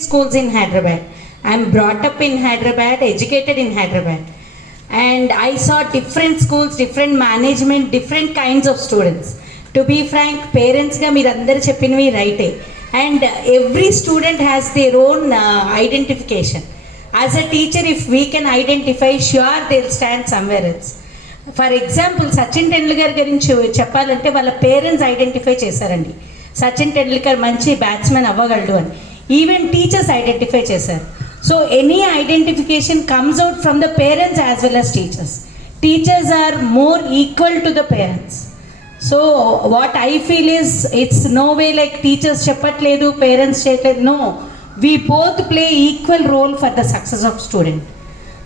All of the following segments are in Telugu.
schools in Hyderabad. I'm brought up in Hyderabad, educated in Hyderabad. And I saw different schools, different management, different kinds of students. To be frank, parents ga meer andaru cheppinvi right. And every student has their own identification. As a teacher, if we can identify, sure they'll stand somewhere else. For example Sachin Tendulkar గురించి చెప్పాలంటే వాళ్ళ పేరెంట్స్ ఐడెంటిఫై చేశారండి. సచిన్ టెండూల్కర్ మంచి బ్యాట్స్మెన్ అవ్వగలడు అని ఈవెన్ టీచర్స్ ఐడెంటిఫై చేశారు. So any identification comes out from the parents as well as teachers. Teachers are more equal to the parents. So what I feel is it's no way like teachers చెప్పట్లేదు, పేరెంట్స్ చేయట్లేదు. No, we both play equal role for the success of student.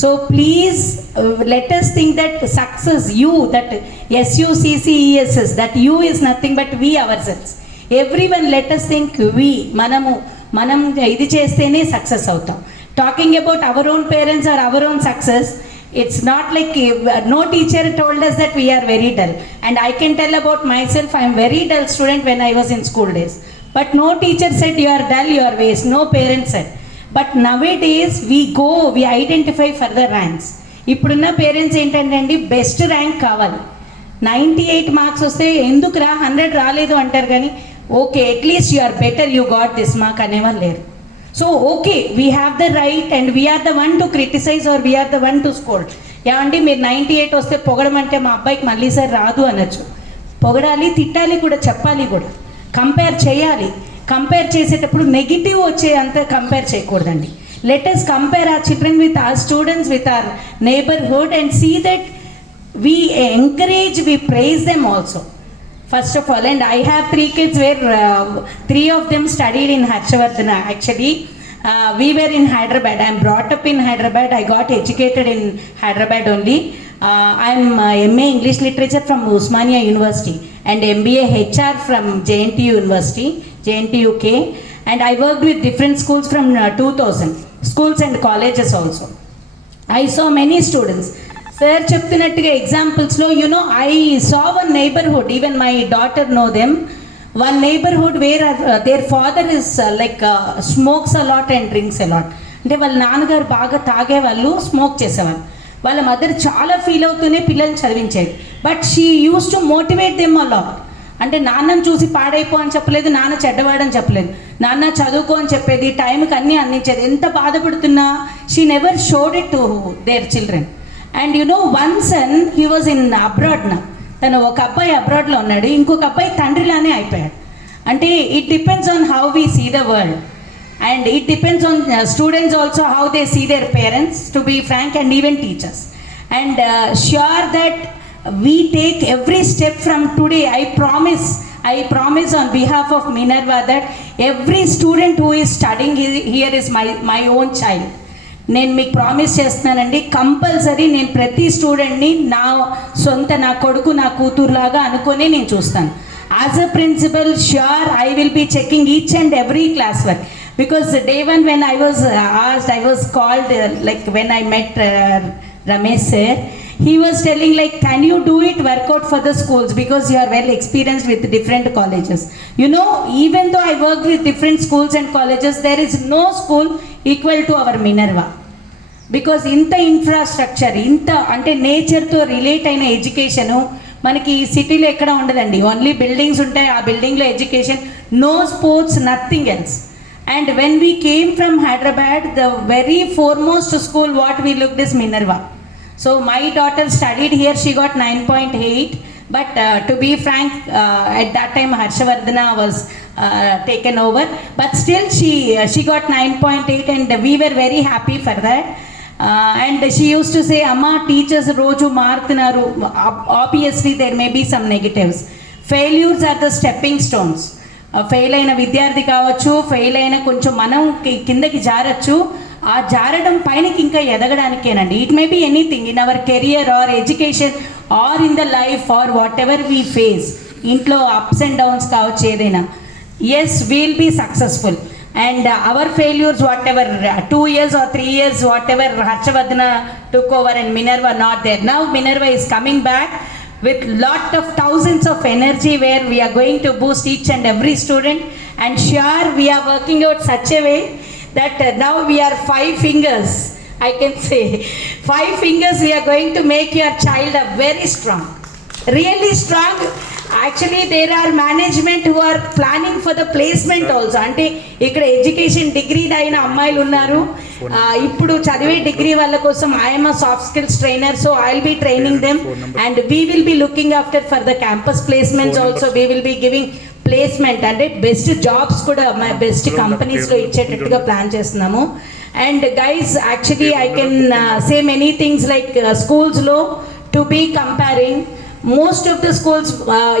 So please let us think that success, you, that SUCCESS, that you is nothing but we ourselves. Everyone let us think we, manam idi chestene success avtam. Talking about our own parents or our own success, it's not like no teacher told us that we are very dull. And I can tell about myself, I am very dull student when I was in school days. But no teacher said you are dull, you are waste. No parent said. But nowadays we identify for the ranks. ఇప్పుడున్న పేరెంట్స్ ఏంటంటే అండి, బెస్ట్ ర్యాంక్ కావాలి. 98 మార్క్స్ వస్తే ఎందుకురా 100 రాలేదు అంటారు, కానీ okay at least you are better, you got this mark అనేవాళ్ళు లేరు. So okay, we have the right and we are the one to criticize or we are the one to scold. ఏమండి మీరు 98 వస్తే పొగడమంటే మా అబ్బాయికి మళ్ళీ సార్ రాదు అనొచ్చు. పొగడాలి, తిట్టాలి కూడా, చెప్పాలి కూడా, కంపేర్ చేయాలి. కంపేర్ చేసేటప్పుడు నెగిటివ్ వచ్చే అంత కంపేర్ చేయకూడదండి. Let us compare our children with our students, with our neighborhood and see that we encourage, we praise them also. First of all, and I have 3 kids where 3 of them studied in Harshavardhana. Actually, we were in Hyderabad. I am brought up in Hyderabad. I got educated in Hyderabad only. I am MA English Literature from Osmania University and MBA HR from JNTU University, JNTUK, and I worked with different schools from 2000 schools and colleges also. I saw many students. Sir చెప్తున్నట్టుగా ఎగ్జాంపుల్స్లో I saw one neighborhood, even my daughter know them. One neighborhood where their father is smokes a lot and drinks a lot. అంటే వాళ్ళ నాన్నగారు బాగా తాగేవాళ్ళు, స్మోక్ చేసేవాళ్ళు. వాళ్ళ మదర్ చాలా ఫీల్ అవుతూనే పిల్లల్ని చదివించేది. But she use to motivate them a lot. అంటే నాన్నను చూసి పాడైపో అని చెప్పలేదు, నాన్న చెడ్డవాడని చెప్పలేదు, నాన్న చదువుకో అని చెప్పేది, టైంకి అన్నీ అందించేది. ఎంత బాధపడుతున్నా she never showed it to their children. And one sun he was in abroad. తను ఒక అబ్బాయి అబ్రాడ్లో ఉన్నాడు, ఇంకొక అబ్బాయి తండ్రిలానే అయిపోయాడు. అంటే it depends on how we see the world. And it depends on students also how they see their parents, to be frank, and even teachers. And sure that we take every step from today. I promise on behalf of Minerva that every student who is studying here is my own child. నేను మీకు ప్రామిస్ చేస్తున్నానండి, కంపల్సరీ నేను ప్రతి స్టూడెంట్ని నా సొంత, నా కొడుకు, నా కూతురులాగా అనుకొని నేను చూస్తాను. As a principal, sure I will be checking each and every class work. Because day one when I was asked, I was called, like when I met Ramesh sir, he was telling like, can you do it, work out for the schools, because you are well experienced with different colleges. Even though I worked with different schools and colleges, there is no school equal to our Minerva. Because ఇంత ఇన్ఫ్రాస్ట్రక్చర్, ఇంత అంటే నేచర్తో రిలేట్ అయిన ఎడ్యుకేషను మనకి ఈ సిటీలో ఎక్కడ ఉండదండి. ఓన్లీ బిల్డింగ్స్ ఉంటాయి, ఆ బిల్డింగ్లో education, no sports, nothing else. And when we came from Hyderabad, the very foremost school what we looked is Minerva. So my daughter studied here, she got 9.8. But to be frank, at that time Harshavardhana was taken over. But still she got 9.8 and we were very happy for that. And she used to say, Amma, teachers roju martunaru. Obviously there may be some negatives. Failures are the stepping stones. Fail అయిన విద్యార్థి కావచ్చు, ఫెయిల్ అయిన కొంచెం మనం కిందకి జారచ్చు, ఆ జారడం పైనకి ఇంకా ఎదగడానికేనండి. It may be anything in our career or education or in the life or whatever we face. ఇంట్లో అప్స్ అండ్ డౌన్స్ కావచ్చు, ఏదైనా, as we'll be successful. And our failures whatever 2 years or 3 years, whatever Harshavardhana took over and Minerva not there. Now Minerva is coming back with lot of thousands of energy where we are going to boost each and every student, and sure we are working out such a way that now we are 5 fingers. I can say 5 fingers we are going to make your child a very strong, really strong. Actually there are management who are planning for the placement also. అంటే ఇక్కడ ఎడ్యుకేషన్ డిగ్రీ అయిన అమ్మాయిలు ఉన్నారు, ఇప్పుడు చదివే డిగ్రీ వాళ్ళ కోసం I'm a soft skills trainer, so I'll be training them and we will be looking after for the campus placements also. We will be giving placement అంటే బెస్ట్ జాబ్స్ కూడా మా బెస్ట్ కంపెనీస్లో ఇచ్చేటట్టుగా ప్లాన్ చేస్తున్నాము. And guys actually I can say many things like స్కూల్స్లో to be comparing most of the schools,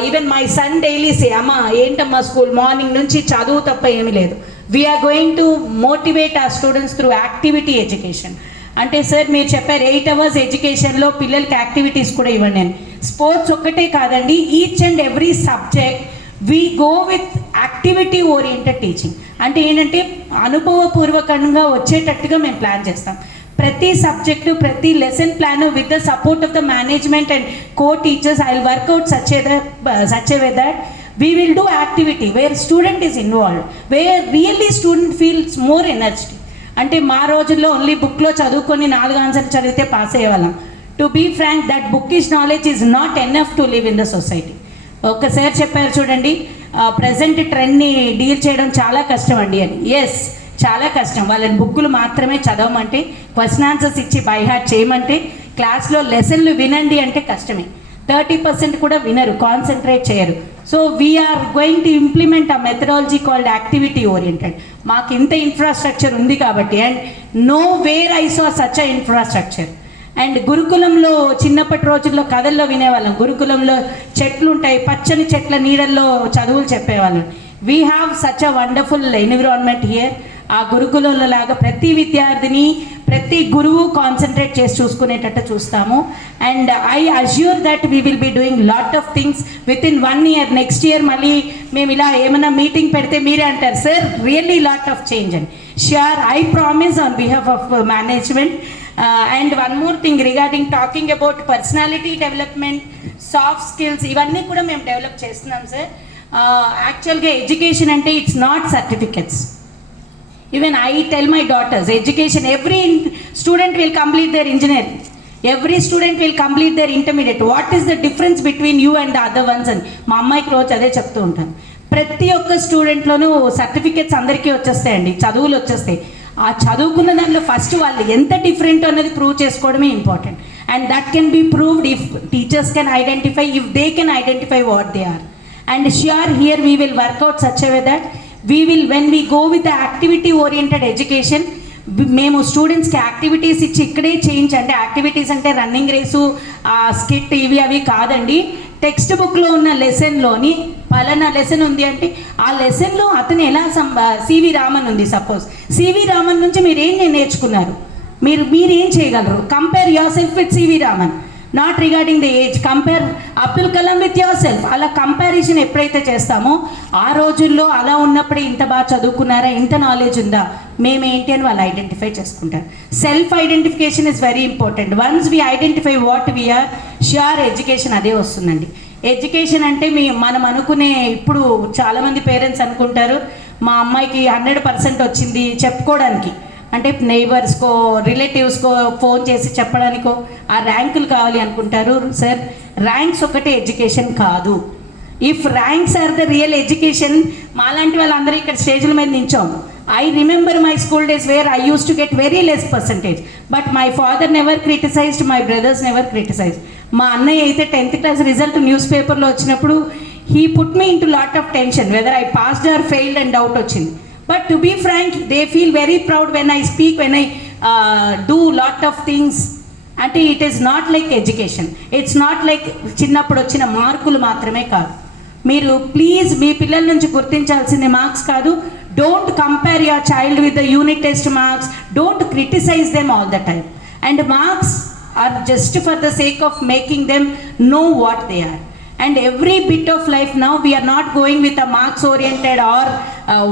even my son daily say అమ్మా ఏంటమ్మా స్కూల్ మార్నింగ్ నుంచి చదువు తప్ప ఏమీ లేదు. వీఆర్ గోయింగ్ టు మోటివేట్ ఆ స్టూడెంట్స్ త్రూ యాక్టివిటీ ఎడ్యుకేషన్. అంటే సార్ మీరు చెప్పారు 8 hours ఎడ్యుకేషన్లో పిల్లలకి యాక్టివిటీస్ కూడా ఇవ్వండి అని. స్పోర్ట్స్ ఒక్కటే కాదండి, each and every subject we go with activity oriented teaching. అంటే ఏంటంటే అనుభవపూర్వకంగా వచ్చేటట్టుగా మేము ప్లాన్ చేస్తాం. ప్రతి సబ్జెక్టు ప్రతి lesson plan with the support of the management and co teachers I will work out such a way that we will do activity where student is involved, where really student feels more energy. అంటే మా రోజుల్లో ఓన్లీ బుక్లో చదువుకొని 4 ఆన్సర్లు చదివితే పాస్ అయ్యేవాళ్ళం. To be frank that bookish knowledge is not enough to live in the society. ఒకసారి చెప్పారు చూడండి, ప్రజెంట్ ట్రెండ్ని డీల్ చేయడం చాలా కష్టం అండి అని. ఎస్, చాలా కష్టం. వాళ్ళని బుక్కులు మాత్రమే చదవమంటే, క్వశ్చన్ ఆన్సర్స్ ఇచ్చి బై హార్ట్ చేయమంటే, క్లాస్లో లెసన్లు వినండి అంటే కష్టమే. 30% కూడా వినరు, కాన్సన్ట్రేట్ చేయరు. So we are going to implement a methodology called activity oriented. మాకు ఇంత ఇన్ఫ్రాస్ట్రక్చర్ ఉంది కాబట్టి, and nowhere I saw such a infrastructure. And గురుకులంలో చిన్నప్పటి రోజుల్లో కథల్లో వినేవాళ్ళం, గురుకులంలో చెట్లు ఉంటాయి, పచ్చని చెట్ల నీడల్లో చదువులు చెప్పేవాళ్ళం. We have such a wonderful environment here. ఆ గురుకులంలో లాగా ప్రతి విద్యార్థిని ప్రతి గురువు కాన్సన్ట్రేట్ చేసి చూసుకునేటట్టు చూస్తాము. And I assure that we will be doing lot of things with in 1 year. Next year మళ్ళీ మేము ఇలా ఏమైనా మీటింగ్ పెడితే మీరే అంటారు sir really lot of change అని. Sure, I promise on behalf of management. And one more thing regarding talking about personality development, soft skills, ఇవన్నీ కూడా మేము డెవలప్ చేస్తున్నాం సార్. యాక్చువల్గా ఎడ్యుకేషన్ అంటే it's not certificates. Even I tell my daughters, education, every student will complete their engineering, every student will complete their intermediate. What is the difference between you and the other ones? అని మా అమ్మాయికి రోజు అదే చెప్తూ ఉంటాను. ప్రతి ఒక్క స్టూడెంట్లోనూ సర్టిఫికెట్స్ అందరికీ వచ్చేస్తాయండి, చదువులు వచ్చేస్తాయి. ఆ చదువుకున్న దాంట్లో ఫస్ట్ వాళ్ళు ఎంత డిఫరెంట్ అనేది ప్రూవ్ చేసుకోవడమే important. And that can be proved if teachers can identify, if they can identify what they are. And sure here we will work out such a way that we will, when we go with the activity oriented education, మేము స్టూడెంట్స్కి యాక్టివిటీస్ ఇచ్చి ఇక్కడే చేంజ్. అంటే యాక్టివిటీస్ అంటే రన్నింగ్ రేసు, స్కిట్, ఇవి అవి కాదండి. టెక్స్ట్ బుక్లో ఉన్న లెసన్లోని పలానా లెసన్ ఉంది అంటే ఆ లెసన్లో అతను ఎలా సివి రామన్ ఉంది, సపోజ్ సివి రామన్ నుంచి మీరు ఏం నేర్చుకున్నారు, మీరేం చేయగలరు. Compare yourself with C V Raman, not regarding the age. Compare Abdul Kalam with yourself. అలా కంపారిజన్ ఎప్పుడైతే చేస్తామో ఆ రోజుల్లో అలా ఉన్నప్పుడే ఇంత బాగా చదువుకున్నారా, ఇంత నాలెడ్జ్ ఉందా, మేమేంటి అని వాళ్ళు ఐడెంటిఫై చేసుకుంటారు. Self identification is very important. Once we identify what we are, sure education అదే వస్తుందండి. ఎడ్యుకేషన్ అంటే మనం అనుకునే, ఇప్పుడు చాలామంది పేరెంట్స్ అనుకుంటారు మా అమ్మాయికి 100% వచ్చింది చెప్పుకోవడానికి, అంటే నైబర్స్కో రిలేటివ్స్కో ఫోన్ చేసి చెప్పడానికో ఆ ర్యాంకులు కావాలి అనుకుంటారు. సార్, ర్యాంక్స్ ఒకటే ఎడ్యుకేషన్ కాదు. If ranks are the real education, మాలాంటి వాళ్ళందరూ ఇక్కడ స్టేజ్ల మీద నించాం. I remember my school days where I use to get very less percentage, but my father never criticised, my brothers never criticised. మా అన్నయ్య అయితే 10th class రిజల్ట్ న్యూస్ పేపర్లో వచ్చినప్పుడు he put me in to lot of tension whether I passed or failed and doubt వచ్చింది. But to be frank, they feel very proud when I speak, when I do lot of things. అంటే it is not like education. It's not like చిన్నప్పుడు వచ్చిన మార్కులు మాత్రమే కాదు. మీరు ప్లీజ్ మీ పిల్లల నుంచి గుర్తించాల్సింది మార్క్స్ కాదు. Don't compare your child with the unit test marks. Don't criticize them all the time. And marks are just for the sake of making them know what they are. And every bit of life now we are not going with a marks oriented or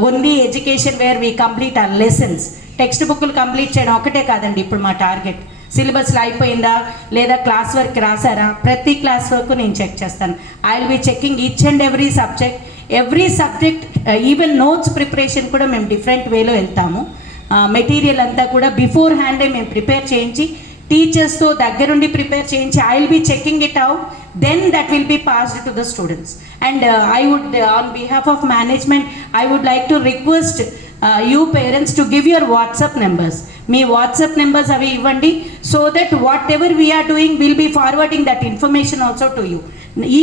only education where we complete our lessons. Text బుక్లు కంప్లీట్ చేయడం ఒకటే కాదండి ఇప్పుడు మా టార్గెట్. సిలబస్లో అయిపోయిందా లేదా క్లాస్ వర్క్ రాసారా, ప్రతి క్లాస్ వర్క్ నేను చెక్ చేస్తాను. I will be checking each and every subject even notes preparation కూడా మేము డిఫరెంట్ వేలో వెళ్తాము. మెటీరియల్ అంతా కూడా బిఫోర్ హ్యాండే మేము ప్రిపేర్ చేయించి టీచర్స్తో దగ్గరుండి ప్రిపేర్ చేయించి I will be checking it out, then that will be passed to the students. And I would on behalf of management I would like to request you parents to give your WhatsApp numbers. Me WhatsApp numbers అవి ఇవ్వండి, so that whatever we are doing we'll be forwarding that information also to you.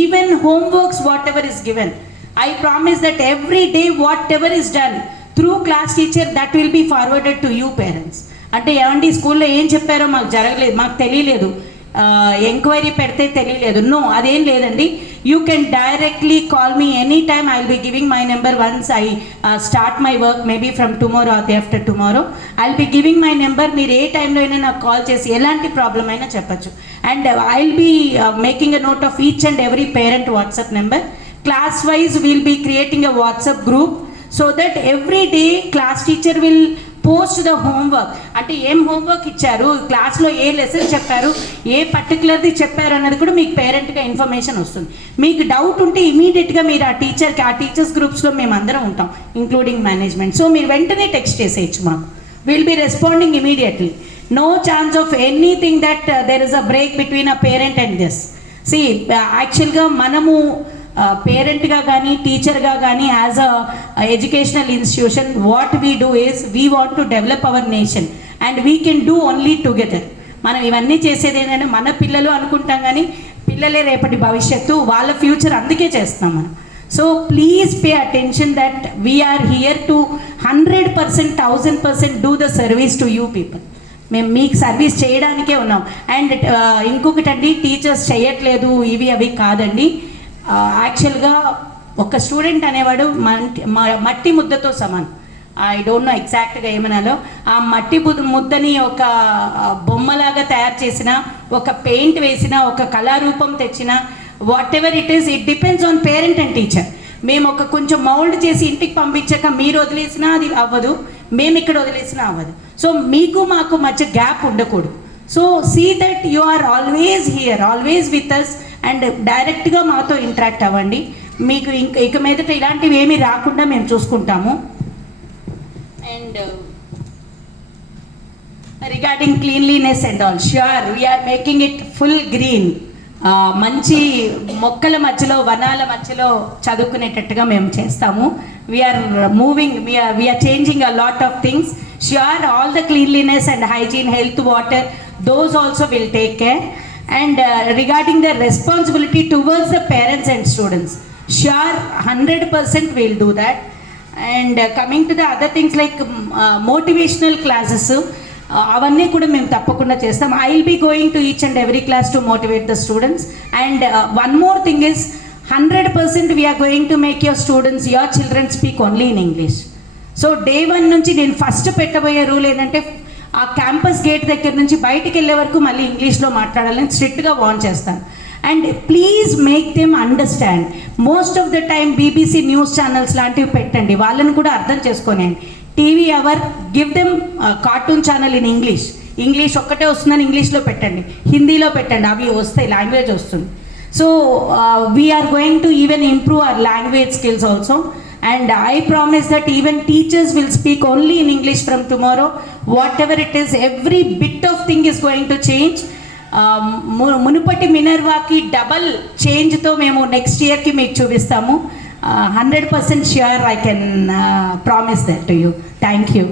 Even homeworks whatever is given, I promise that every day whatever is done through class teacher that will be forwarded to you parents. అంటే ఏమండి స్కూల్లో ఏం చెప్పారో మాకు జరగలేదు, మాకు తెలియలేదు, ఎంక్వైరీ పెడితే తెలియలేదు, నో అదేం లేదండి. You can directly call me any time. I will be giving my number once I start my work, maybe from tomorrow or day after tomorrow I will be giving my number. మీరు ఏ టైంలో అయినా నాకు కాల్ చేసి ఎలాంటి ప్రాబ్లం అయినా చెప్పచ్చు. And I will be making a note of each and every parent WhatsApp number. Class wise will be creating a WhatsApp group, so that every day class teacher will post the homework. అంటే ఏం హోంవర్క్ ఇచ్చారు, క్లాస్లో ఏ లెసన్ చెప్పారు, ఏ పర్టికులర్ది చెప్పారు అన్నది కూడా మీకు పేరెంట్గా ఇన్ఫర్మేషన్ వస్తుంది. మీకు డౌట్ ఉంటే ఇమీడియట్గా మీరు ఆ టీచర్స్ గ్రూప్స్లో మేము అందరం ఉంటాం, ఇంక్లూడింగ్ మేనేజ్మెంట్. సో మీరు వెంటనే టెక్స్ట్ చేసేయచ్చు మాకు, will be responding immediately. No chance of anything that there is a break between a parent and this. See యాక్చువల్గా మనము పేరెంట్గా కానీ టీచర్గా కానీ as a educational institution what we do is we want to develop our nation and we can do only together. మనం ఇవన్నీ చేసేది ఏంటంటే మన పిల్లలు అనుకుంటాం, కానీ పిల్లలే రేపటి భవిష్యత్తు, వాళ్ళ ఫ్యూచర్, అందుకే చేస్తాం మనం. So please pay attention that we are here to 100%, 1000% do the service to you people. మేము మీకు సర్వీస్ చేయడానికే ఉన్నాం. అండ్ ఇంకొకటండి, టీచర్స్ చేయట్లేదు ఇవి అవి కాదండి. యాక్చువల్గా ఒక స్టూడెంట్ అనేవాడు మట్టి ముద్దతో సమానం. ఐ డోంట్ నో ఎగ్జాక్ట్గా ఏమనాలో. ఆ మట్టి ముద్దని ఒక బొమ్మలాగా తయారు చేసిన, ఒక పెయింట్ వేసిన, ఒక కళారూపం తెచ్చిన, what ever it is, it depends on parent and teacher. మేము ఒక కొంచెం మౌల్డ్ చేసి ఇంటికి పంపించాక మీరు వదిలేసినా అది అవ్వదు, మేము ఇక్కడ వదిలేసినా అవ్వదు. సో మీకు మాకు మధ్య గ్యాప్ ఉండకూడదు. So see that you are always here, always with us, and డైరెక్ట్గా మాతో ఇంటరాక్ట్ అవ్వండి. మీకు ఇక మీదట ఇలాంటివి ఏమీ రాకుండా మేము చూసుకుంటాము. And regarding cleanliness and all, sure we are making it full green. మంచి మొక్కల మధ్యలో, వనాల మధ్యలో చదువుకునేటట్టుగా మేము చేస్తాము. We are moving, we are changing a lot of things. Sure all the cleanliness and hygiene, health, water, those also will take care. And regarding the responsibility towards the parents and students, sure 100% we'll do that. And coming to the other things like motivational classes, అవన్నీ కూడా మేము తప్పకుండా చేస్తాం. I will be going to each and every class to motivate the students. And one more thing is 100% we are going to make your students, your children speak only in English. So day 1 నుంచి నేను ఫస్ట్ పెట్టబోయే రూల్ ఏంటంటే, ఆ క్యాంపస్ గేట్ దగ్గర నుంచి బయటికి వెళ్ళే వరకు మళ్ళీ ఇంగ్లీష్లో మాట్లాడాలని స్ట్రిక్ట్గా వార్న్ చేస్తాను. And please make them understand. Most of the time BBC news channels లాంటివి పెట్టండి, వాళ్ళని కూడా అర్థం చేసుకోనండి. TV hour, give them cartoon channel in English ఒక్కటే వస్తుందని ఇంగ్లీష్లో పెట్టండి, హిందీలో పెట్టండి, అవి వస్తాయి, లాంగ్వేజ్ వస్తుంది. So we are going to even improve our language skills also. And I promise that even teachers will speak only in English from tomorrow. Whatever it is, every bit of thing is going to change. మునుపటి మినర్వాకి డబల్ చేంజ్తో మేము నెక్స్ట్ ఇయర్కి మీకు చూపిస్తాము. 100% sure I can promise that to you. Thank you.